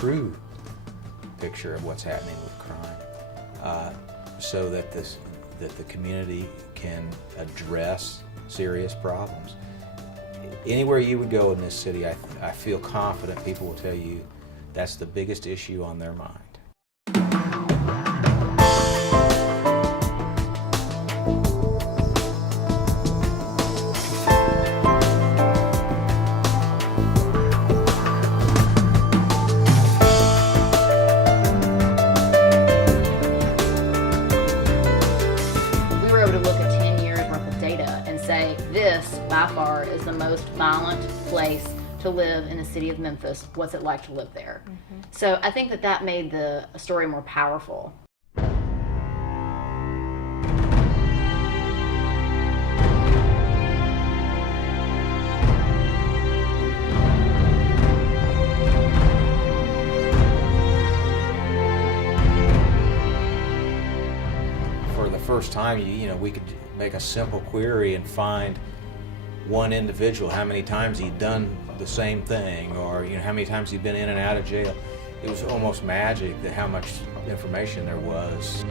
true picture of what's happening with crime, so that the community can address serious problems. Anywhere you would go in this city, I feel confident people will tell you that's the biggest issue on their mind. This, by far, is the most violent place to live in the city of Memphis. What's it like to live there? Mm-hmm. So I think that made the story more powerful. For the first time, we could make a simple query and find one individual, how many times he'd done the same thing, or how many times he'd been in and out of jail. It was almost magic that how much information there was.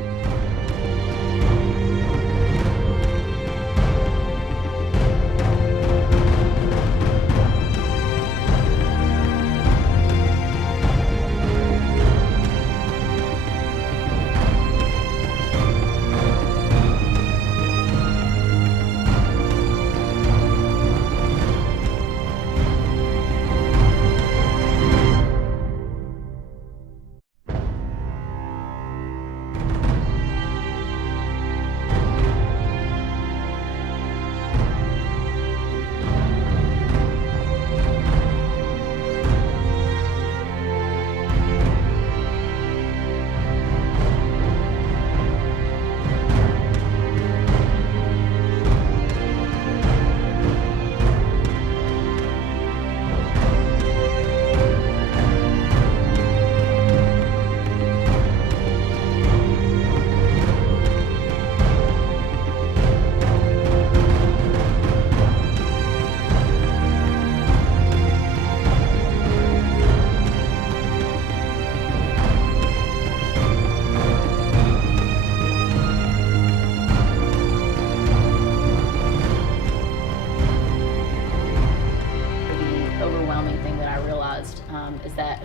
Is that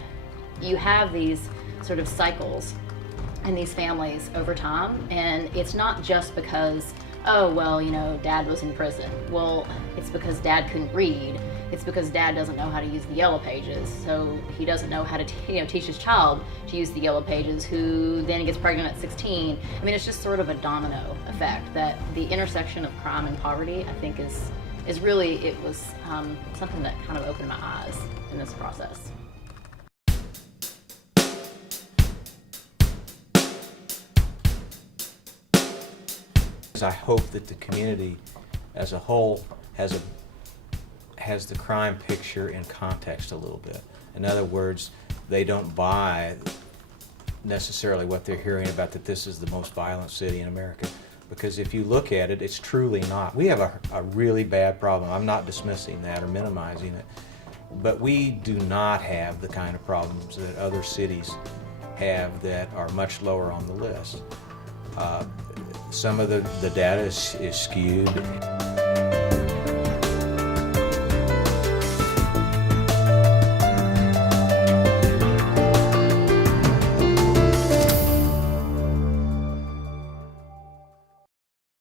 you have these sort of cycles in these families over time, and it's not just because, oh, well, dad was in prison. Well, it's because dad couldn't read. It's because dad doesn't know how to use the yellow pages, so he doesn't know how to teach his child to use the yellow pages, who then gets pregnant at 16. I mean, it's just sort of a domino effect that the intersection of crime and poverty, I think, is really, it was something that kind of opened my eyes in this process. I hope that the community as a whole has the crime picture in context a little bit. In other words, they don't buy necessarily what they're hearing about, that this is the most violent city in America. Because if you look at it, it's truly not. We have a really bad problem. I'm not dismissing that or minimizing it. But we do not have the kind of problems that other cities have that are much lower on the list. Some of the data is skewed.